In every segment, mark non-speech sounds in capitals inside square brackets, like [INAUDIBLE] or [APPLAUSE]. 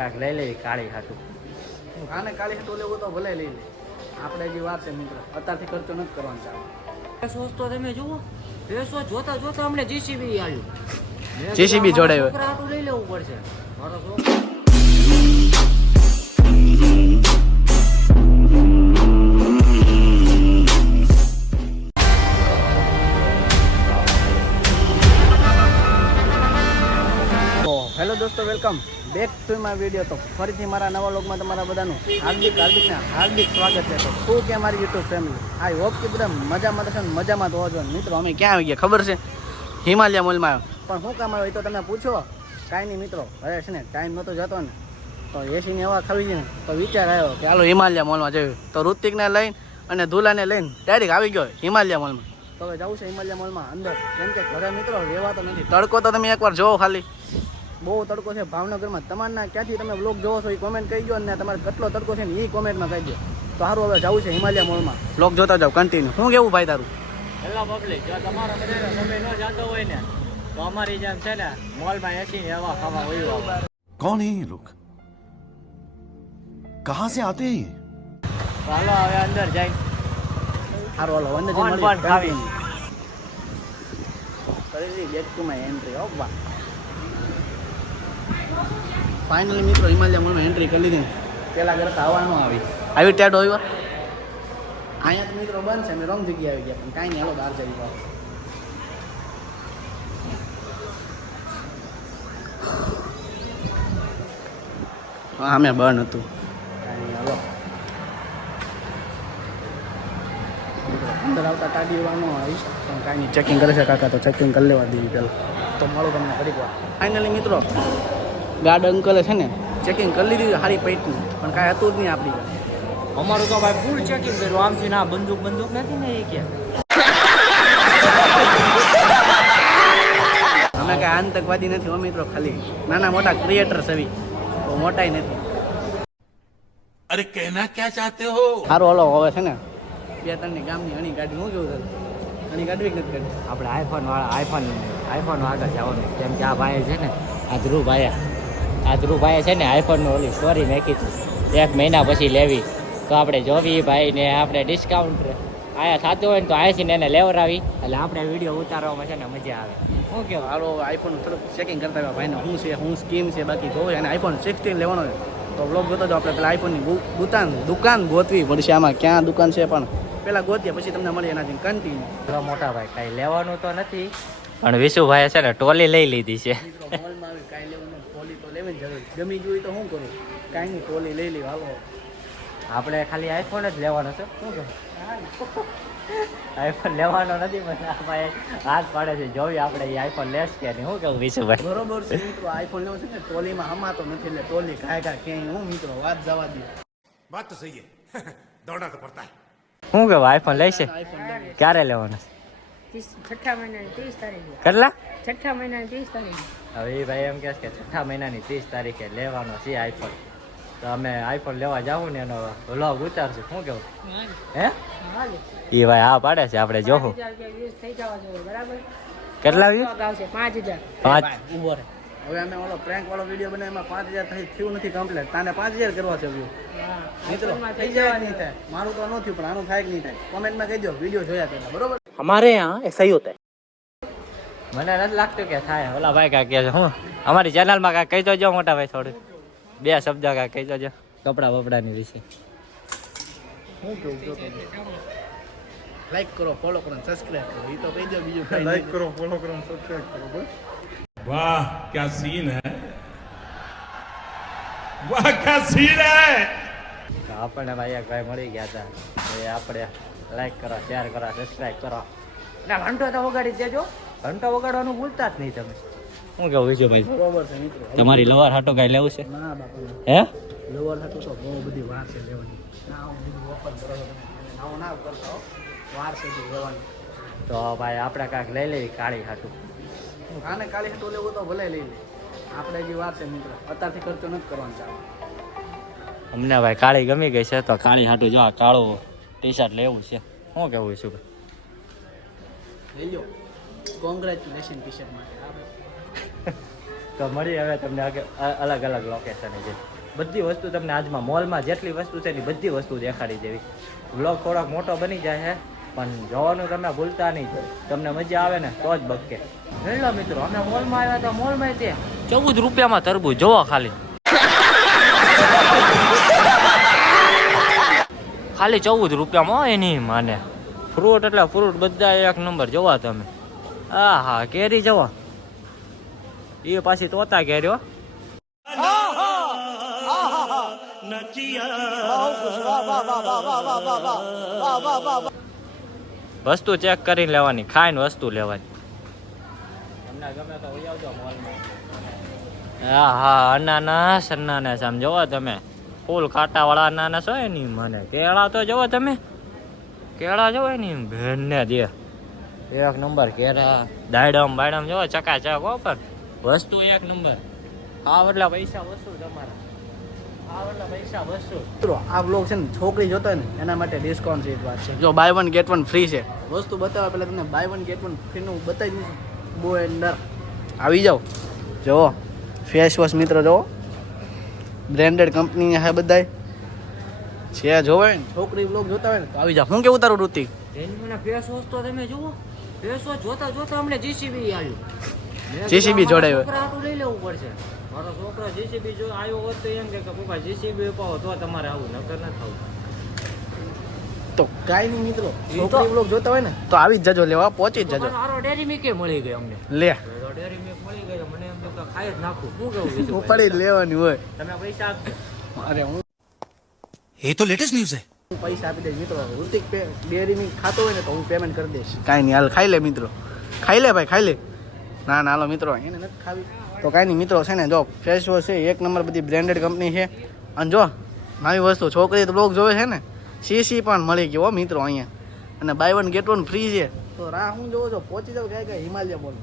કાંક લઈ લેવી કાળી હાટું. આને કાળી હેઠું લેવું તો ભલે લઈ લે. આપણે જે વાત છે મિત્ર અત્યારથી ખર્ચો નથી કરવાનો ચાલો. ફેસવોશ તો તમે જુઓ. ફેસવોશ જોતા જોતા અમને જીસીબી આવ્યું. જીસીબી જોડાયું. હાટું લઈ લેવું પડશે. મારો છોકરો. હેલો દોસ્તો welcome back to my video તો ફરીથી મારા નવા લોગમાં તમારા બધાનું હાર્દિક, હાર્દિકને હાર્દિક સ્વાગત છે. તો શું કે મારી યુટ્યુબ ફેમિલી આઈ હોપ કે બધા મજામાં થશે મજામાં તો હોજો મિત્રો, અમે ક્યાં આવી ગયા? ખબર છે? હિમાલય મોલમાં આવ્યો. પણ શું કામ આવ્યો? એ તો તમે પૂછો. કાંઈ નહીં મિત્રો. હવે છે ને ટાઈમ નહોતો જતો ને. તો એસીની હવા ખાવી છે ને, તો વિચાર આવ્યો કે હાલો હિમાલય મોલમાં જયું તો ઋતિકને લઈને અને દુલાને લઈને ડાયરેક્ટ આવી ગયો હિમાલય મોલમાં તો હવે જવું છે હિમાલય મોલમાં અંદર. કેમ કે ઘરે મિત્રો રહેવાતો નથી. તડકો તો તમે એકવાર જોવો ખાલી. બહુ તડકો છે ભાવનગરમાં તમારના ક્યાંથી તમે બ્લોગ જોવો છો એ કોમેન્ટ કહી દો અને તમારે કેટલો તડકો છે ને એ કોમેન્ટમાં કહી દો તો સારું હવે જવું છે હિમાલય મોલમાં બ્લોગ જોતા જાવ કન્ટિન્યુ શું કેવું ભાઈ તારું હેલો પબ્લિક જો તમારો બધાનો સમય ન જાતો હોય ને તો અમારી જેમ છે ને મોલમાં એસી હવા ખાવા વયું આવો कौन है ये लोग कहां से आते हैं ये તો હાલો હવે અંદર જઈ સારું હાલો વંદે કોણ કોણ ખાવી? કરી બેક ટુ માય એન્ટ્રી હો બા ફાઇનલી મિત્રો હિમાલય મોલમાં એન્ટ્રી કરી લીધી પહેલાં ઘરે આવવાનું આવી. આવી ટેડ હોય અહીંયા તો મિત્રો બંધ છે અમે રોંગ જગ્યાએ આવી ગયા પણ કાંઈ નહીં હાલો બહાર જઈ પાછું અમે બંધ હતું. કાંઈ નહીં હાલો. અંદર આવતા કાઢી વાનો આવી પણ કાંઈ નહીં. ચેકિંગ કરે છે કાકા તો ચેકિંગ કરી લેવા દીધી પહેલાં. તો મળો તમને ઘડીક વાર. ફાઇનલી મિત્રો ગાર્ડ અંકલે છે ને ચેકિંગ કરી લીધી સારી પૈટનું પણ કાંઈ હતું જ નહીં આપણી. અમારું તો ભાઈ ફૂલ ચેકિંગ કર્યું. આમથી ના બંદૂક બંદૂક નથી ને એ કે. અમે કાંઈ આતંકવાદી નથી અમે મિત્રો ખાલી. નાના મોટા ક્રિએટર સવી તો મોટાય નથી. અરે કહેના ક્યાં ચાહતે હો? સારું હલો હવે છે ને. બે ત્રણની ગામની અણી ગાડી હું કેવું થયું અણી ગાડી નથી કાઢી આપણે આઈફોન વાળા આઈફોન આઈફોન આગળ જવાનું કેમ કે આ ભાઈ છે ને આ ધ્રુવ ભાઈ આ ધ્રુવભાઈએ છે ને આઈફોનની ઓલી સ્ટોરી મેકી હતી. એક મહિના પછી લેવી. તો આપણે જોવી ભાઈને આપણે ડિસ્કાઉન્ટ આયા થતું હોય ને તો અહીંથી ને એને લેવરાવી. એટલે આપણે વીડિયો ઉતારવામાં છે ને મજા આવે. શું કે હાલો આઈફોન થોડુંક ચેકિંગ કરતા આવ્યા ભાઈને. શું છે શું સ્કીમ છે બાકી જોવે અને આઈફોન સિક્સટીન લેવાનો છે. તો બ્લોગ જોતો જો આપણે પેલા આઈફોનની દુકાન દુકાન ગોતવી પડશે આમાં. ક્યાં દુકાન છે પણ. પેલા ગોતીએ પછી તમને મળી એનાથી કન્ટિન્યુ મોટા ભાઈ કાંઈ લેવાનું તો નથી. પણ વિશુભાઈએ છે ને ટોલી લઈ લીધી છે મિત્રો મોલમાં આવી કાંઈ લેવું નહીં ટોલી તો લેવી જ જરૂર ગમી ગયું તો શું કરું? કાંઈ નહીં ટોલી લઈ લ્યો હાલો. આપણે ખાલી આઈફોન જ લેવાનો છે. શું કે આઈફોન લેવાનો નથી પણ આપણે હાથ પાડે છે. જોઈએ આપણે એ આઈફોન લેશ કે નહીં? હું કેવું વિશુભાઈ બરોબર છે મિત્રો આઈફોન લેવો છે ને ટોલીમાં હમાતો નથી એટલે ટોલી ખાય ખા ક્યાંય હું મિત્રો વાત જવા દે. વાત તો સહી [LAUGHS] દોડા તો પડતા હું. કેવું આઈફોન લેશે? ક્યારે લેવાનો છે? છઠ્ઠા મહિનાની ત્રીસ તારીખે. કેટલા? છઠ્ઠા મહિનાની ત્રીસ તારીખે. હવે એ ભાઈ એમ કહે છે કે છઠ્ઠા મહિનાની ત્રીસ તારીખે લેવાનો છે આઈફોન. તો અમે આઈફોન લેવા જાવું ને એનો વ્લોગ ઉતારશું. શું કેવું? હે? એ ભાઈ હા પાડે છે આપણે જોવું કેટલા view? પાંચ હજાર. પાંચ. ઊભો રહે. હવે અમે ઓલો પ્રેન્ક વાળો વીડિયો બનાવ્યો એમાં પાંચ હજાર થઈ થયું નથી કમ્પ્લીટ તાને પાંચ હજાર કરવા છે. મિત્રો થઈ જાય નહીં થાય? મારું તો ન થયું પણ આનું થાય કે નહીં થાય? કોમેન્ટમાં કહેજો દો વીડિયો જોયા પહેલા બરોબર? મને નથી લાગતું કે થાય ઓલા ભાઈ કાંઈક કહે છે હું અમારી ચેનલમાં કાંઈક કહી દેજો મોટા ભાઈ થોડું બે શબ્દ કાંઈક કહી દેજો કપડા બપડાની વિશે શું કેવું જો તમે લાઈક કરો ફોલો કરો સબસ્ક્રાઇબ કરો એ તો કહી દો બીજું કઈ લાઈક કરો वाह क्या सीन है वाह क्या सीन है તો આપણને ભાઈ એક ભાઈ મળી ગયા હતા તો એ આપણે લાઈક કરો શેર કરો સબસ્ક્રાઈબ કરો. અને ઘંટો તો વગાડી દેજો. ઘંટો વગાડવાનું ભૂલતા જ નહીં તમે. શું કેવું છે ભાઈ? બરોબર છે મિત્રો. તમારી લવાર હાટો કાંઈ લેવું છે? ના બાપુ. હે? લવર હાટો તો બહુ બધી વાર છે લેવાની. ના હું બીજું ઓપન કરો ના કરતો વાર છે લેવાની. તો ભાઈ આપણે કાંઈક લઈ લેવી કાળી હાટું. આને કાળી હાટું લેવું તો ભલે લઈ લે. આપણે જે વાત છે મિત્ર અત્યારથી ખર્ચો નથી કરવાનો ચાલો. અમને ભાઈ કાળી ગમી ગઈ છે તો કાળી હાટું જો આ કાળું ટી શર્ટ લેવું છે. શું કેવું છે લઈ લો કોંગ્રેચ્યુલેશન ટી શર્ટ માટે [LAUGHS] તો મળી હવે તમને અલગ અલગ લોકેશને છે બધી વસ્તુ તમને આજમાં મોલમાં જેટલી વસ્તુ છે એની બધી વસ્તુ દેખાડી દેવી. વ્લોગ થોડોક મોટો બની જાય છે પણ જોવાનું તમે ભૂલતા નહીં. તમને મજા આવે ને તો જ બકે હેલો મિત્રો અમે મોલમાં આવ્યા હતા મોલમાં તે ચૌદ રૂપિયામાં તરબૂજ જોવો ખાલી. [LAUGHS] ખાલી ચૌદ રૂપિયામાં એની માને ફ્રૂટ એટલે ફ્રૂટ બધા એક નંબર જોવા તમે. આ હા કેરી જવા. એ પાછી તોતા કેરીઓ વસ્તુ ચેક કરીને લેવાની, ખાઈને વસ્તુ લેવાની. હા હા અનાનાસ અનાનાસ આમ જોવો તમે. ફૂલ કાંટા વાળા અનાનસ હોય ને મને કેળા તો જોવો તમે. કેળા જોવો ને ભેણને દે. એક નંબર કેળા. દાડમ બાડમ જોવો ચકાચક પણ. વસ્તુ એક નંબર. આ એટલા પૈસા વસ્તુ તમારા. આ એટલા પૈસા વસ્તુ. મિત્રો આ બ્લોગ છે ને છોકરી જોતો ને એના માટે ડિસ્કાઉન્ટ છે વાત છે. જો buy one get one free છે. વસ્તુ બતાવવા પહેલા તમને બાય વન ગેટ વન ફ્રીનું બતાવી દઈશું. બહુ અંદર. આવી જાઓ. જુઓ. ફેસ વોશ મિત્રો જુઓ. બ્રાન્ડેડ કંપની છે બધાય. છે જોવે? ને છોકરી બ્લોગ જોતા હોય ને તો આવી જા. હું કેવું તારું ઋતિક એની ફેસ વોશ તો તમે જુઓ. ફેસ વોશ જોતા જોતા અમને જીસીબી આવ્યું. જીસીબી જોડાયું. છોકરા લઈ લેવું પડશે. મારો છોકરો જીસીબી જો આવ્યો હોત તો એમ કે કે પપ્પા જીસીબી અપાવો તો તમારે આવું નકર ન થવું. તો કાઈ નહીં મિત્રો. છોકરી બ્લોગ જોતા હોય ને તો આવી જ જજો લેવા પહોંચી જ જજો. મારો ડેરી મિકે મળી ગઈ અમને. લે. તો ડેરી મિલ્ક મળી ગઈ મને ખાઈ જ લેવાની હોય. તમે પૈસા આપજો. અરે હું એ તો લેટેસ્ટ ન્યૂઝ છે. હું પૈસા આપી દઈશ મિત્રો. ઋતિક ડેરી મિલ્ક ખાતો હોય ને તો હું પેમેન્ટ કરી દઈશ. કાંઈ નહીં હાલ ખાઈ લે મિત્રો. ખાઈ લે ભાઈ ખાઈ લે. ના ના હાલો મિત્રો એને નથી ખાવી. તો કાંઈ નહીં મિત્રો છે ને જો ફેસ વોશ છે એક નંબર બધી બ્રાન્ડેડ કંપની છે. અને જો નવી વસ્તુ છોકરી તો બ્લોગ જોવે છે ને સીસી પણ મળી ગયો મિત્રો અહીંયા. અને buy one get one free છે. તો રાહ હું જોવો છો. પહોંચી જાવ ક્યાં ક્યાં હિમાલય બોલું.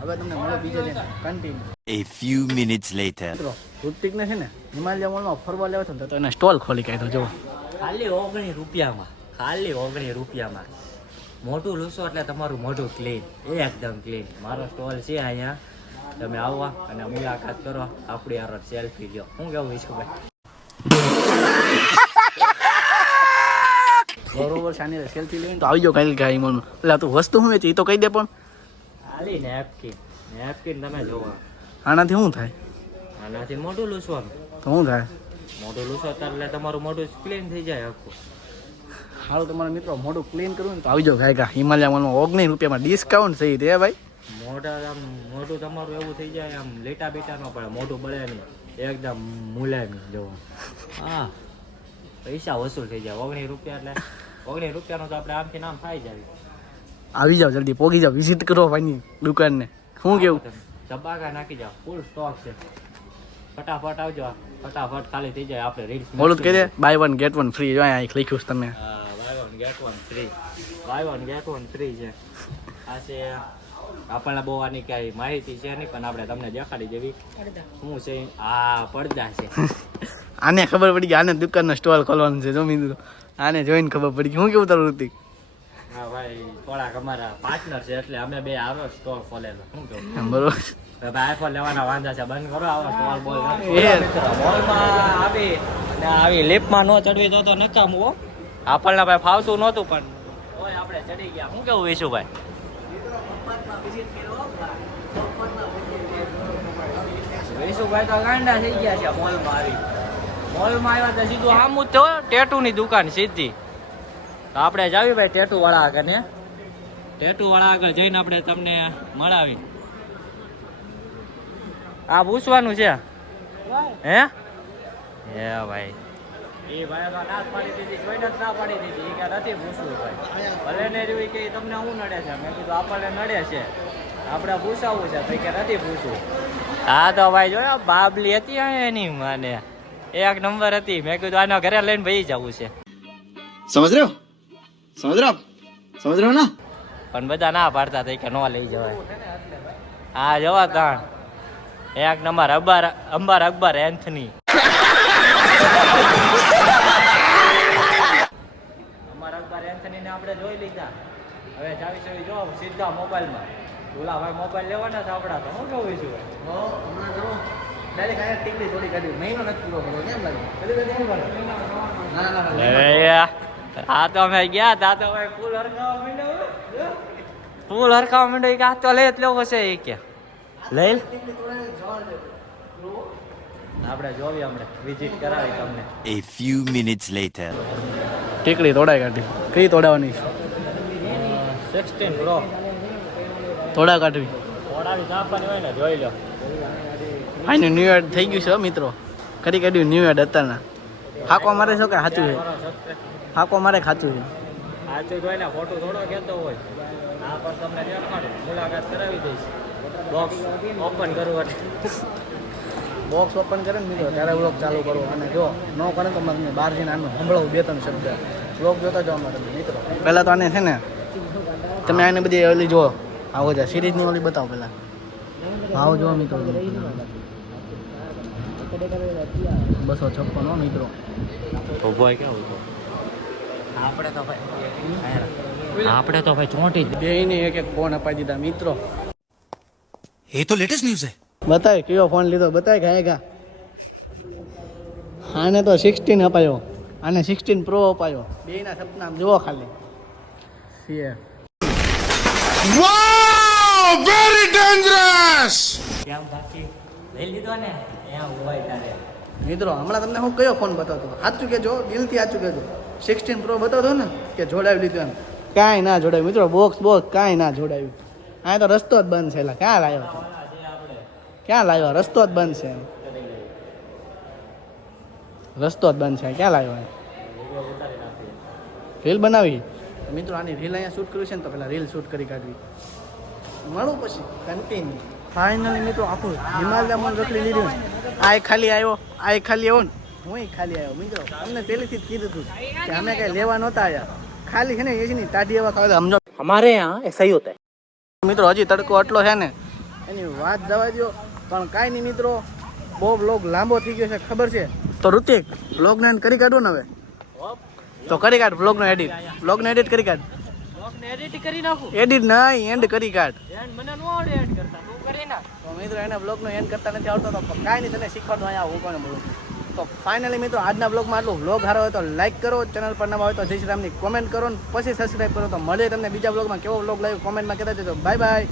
હવે તમને મળે બીજે છે continue A few minutes later. Hrithik ને છે ને હિમાલય મોલમાં ફરવા લેવા તો એને સ્ટોલ ખોલી કાઢ્યો જો ખાલી ઓગણી રૂપિયામાં ખાલી ઓગણી રૂપિયામાં. મોટું લૂસો એટલે તમારું મોઢું ક્લીન એકદમ ક્લીન મારો સ્ટોલ છે અહીંયા. તમે આવવા અને મુલાકાત કરો. આપણી હારો સેલ્ફી લ્યો. હું કેવું ઈચ્છું ભાઈ? બરોબર શાની સેલ્ફી લઈને. તો આવી જાવ કાલે ગાય મોલમાં. એટલે તું વસ્તુ હું વેચી? એ તો કહી દે પણ. ખાલી નેપકિન નેપકિન તમે જોવા આનાથી શું થાય? આનાથી મોઢું લૂસવાનું તો શું થાય? મોઢું લૂછો એટલે તમારું મોઢું ક્લીન થઈ જાય આખું. હાલો તમારા મિત્રો મોઢું ક્લીન કરવું ને તો આવી જાવ ગાયકા હિમાલય મોલમાં ઓગણીસ રૂપિયામાં ડિસ્કાઉન્ટ થઈ દે ભાઈ? મોઢા આમ મોઢું તમારું એવું થઈ જાય આમ લેટા બેટા ન પડે મોઢું બળે નહીં. એકદમ મુલાયમ જોવા હા પૈસા વસૂલ થઈ જાય ઓગણીસ રૂપિયા એટલે ઓગણીસ રૂપિયાનું તો આપણે આમથી નામ થાય જાય આવી જાવ જલ્દી પોગી જાવ વિઝિટ કરો ભાઈની દુકાનને. શું કેવું? ધબાકા નાખી જાવ ફૂલ સ્ટોક છે. ફટાફટ આવજો ફટાફટ ખાલી થઈ જાય આપણે રીલ્સ બોલું કહી દે buy one get one free જો અહીં લખ્યું છે તમે buy one get one free buy one get one free છે. આ છે આપણને બહુ આની કઈ માહિતી છે નહીં પણ આપણે તમને દેખાડી દેવી. શું છે? આ પડદા છે. [LAUGHS] આને ખબર પડી કે આને દુકાનનો સ્ટોલ ખોલવાનો છે જમી મિત્રો આને જોઈને ખબર પડી કે હું કેવું તારું ઋતિક થોડાક અમારા પાર્ટનર છે એટલે અમે બે આવો સ્ટોર ખોલેલો. શું કહું બરોબર. આઈફોન લેવાના વાંધા છે બંધ કરો આવો સ્ટોર બોલ. મોલમાં આવી અને આવી લિફ્ટમાં ન ચડવી તો તો નકામું હો. આપણને ભાઈ ફાવતું નહોતું પણ ઓય આપણે ચડી ગયા. શું કેવું વિશુભાઈ વિશુભાઈ તો ગાંડા થઈ ગયા છે મોલમાં આવી. મોલમાં આવ્યા તો સીધું આમ જ તો ટેટુની દુકાન સીધી. તો આપણે જાવી ભાઈ ટેટુ વાળા આગળ ને ટેટુવાળા આગળ જઈને આપણે તમને મળાવી. આ પૂછવાનું છે? હે? હે ભાઈ. પૂછવું ભલે ને જોઈ કે તમને હું નડે છે? મેં કીધું આપણને નડે છે. આપણે પૂછાવું છે ભાઈ કે નથી પૂછવું. હા તો ભાઈ જોયો બાબલી હતી એની માને. એક નંબર હતી. મેં કીધું આના ઘરે લઈને ભાઈ જવું છે. સમજ રહ્યો? સમજ રહ્યો સમજ રહ્યો ના? પણ બધા ના પાડતા હતા કે ન લઈ જવાય. હા જવા તાણ. એક નંબર અબાર અંબર અકબર એન્થની. અમાર અકબર એન્થની ને આપણે જોઈ લીધા. હવે ચાવી ચાવી જો સીધા મોબાઈલમાં. ઓલા ભાઈ મોબાઈલ લેવાના છે આપણા તો હું કહું છું. હમણાં જો. ડાયરેક્ટ અહીંયા ટીકડી થોડી કાઢી. મહિનો નથી પૂરો કર્યો કેમ લાગે કદી કદી એમ કરે ના ના ના. આ તો અમે ગયા તા તો ભાઈ ફૂલ હરગાવા માંડ્યો ફૂલ હરખાવા માંડ્યો કે આ તો લે જ લેવો છે એ કે. લઈ આપણે જોવી હમણાં વિઝિટ કરાવી તમને. એ ફ્યુ મિનિટ્સ લેટર ટેકડી તોડાઈ કાઢી. કઈ તોડાવાની છે? સિક્સટીન પ્રો તોડા કાઢવી. તોડાવી નાખવાની હોય ને જોઈ લો. આનું ન્યૂ એડ થઈ ગયું છે હો મિત્રો. કરી કાઢ્યું ન્યૂ એડ અત્યારના. હાકો મારે છો કે સાચું છે? હાકો મારે ખાચું છે? સાચું જોઈને ફોટો થોડો કહેતો હોય. પર તમને દેખાડું. મુલાકાત કરાવી દઈશ. બોક્સ ઓપન કરવું એટલે બોક્સ ઓપન કરે ને મિત્રો ત્યારે વ્લોગ ચાલુ કરો. અને જો ન કરે તો મને બહાર જઈને આનું સંભળાવું બે ત્રણ શબ્દ. વ્લોગ જોતા જાઓ મારે મિત્રો. પહેલાં તો આને છે ને તમે આને બધી ઓલી જુઓ. આવો જા સિરીઝની ઓલી બતાવો પહેલાં. આવો જુઓ મિત્રો. બસો છપ્પન હો મિત્રો. આપણે તો ભાઈ આપણે તો ભાઈ ચોંટી બેયને એક એક ફોન અપાઈ દીધા મિત્રો. એ તો લેટેસ્ટ ન્યૂઝ છે બતાય કયો ફોન લીધો? બતાય ગયા ગા. આને તો સિક્સટીન અપાયો. આને સિક્સટીન પ્રો અપાયો. બેયના સપના જુઓ ખાલી. સીએ વેરી ડેન્જરસ કેમ બાકી લઈ લીધો ને એમ હોય તારે. મિત્રો હમણાં તમને હું કયો ફોન બતાવતો સાચું કેજો દિલથી સાચું કેજો સિક્સટીન પ્રો બતાવતો ને કે જોડાવી લીધો એમ. કાંઈ ના જોડાયું. મિત્રો બોક્સ બોક્સ કાંઈ ના જોડાયું. આ તો રસ્તો જ બંધ છે એટલે ક્યાં લાવ્યો ક્યાં લાવ્યો રસ્તો જ બંધ છે. રસ્તો જ બંધ છે, ક્યાં લાવ્યો રીલ બનાવી? મિત્રો, આની રીલ અહીંયા શૂટ કર્યું છે ને તો પેલા રીલ શૂટ કરી કાઢવી. મળું પછી કન્ટિન્યુ ફાઇનલી મિત્રો, આખું હિમાલય મન રખડી લીધું. આ ખાલી આવ્યો, આ ખાલી આવ્યો ને. હું ખાલી આવ્યો, મિત્રો. અમને પહેલેથી જ કીધું હતું કે અમે કઈ લેવા નહોતા આવ્યા. ખાલી છે ને એ જ નહીં ટાઢી એવા ખાવે સમજો અમારે યહાં એસા હી હોતા મિત્રો હજી તડકો આટલો છે ને એની વાત જવા દો પણ કાંઈ નહીં મિત્રો બહુ બ્લોગ લાંબો થઈ ગયો છે ખબર છે? તો ઋતિક બ્લોગને કરી કાઢો ને હવે? તો કરી કાઢ બ્લોગનો એડિટ બ્લોગને એડિટ કરી કાઢ. એડિટ કરી નાખું? એડિટ નહીં એન્ડ કરી કાઢ. એન્ડ મને નો આવડે એન્ડ કરતા તું કરી ના તો મિત્રો એને બ્લોગ નો એન્ડ કરતા નથી આવતો તો કાઈ નહીં તને શીખવાડવા અહીંયા હું કોને બોલું? તો ફાઇનલી મિત્રો, આજના બ્લોગમાં આટલું. બ્લોગ સારો હોય તો લાઈક કરો ચેનલ પર નવા હોય તો જય શ્રી રામની કોમેન્ટ કરો ને પછી સબસ્ક્રાઈબ કરો. તો મળે તમને બીજા બ્લોગમાં કેવો બ્લોગ લાગ્યો? કોમેન્ટમાં કહેતા જજો. Bye bye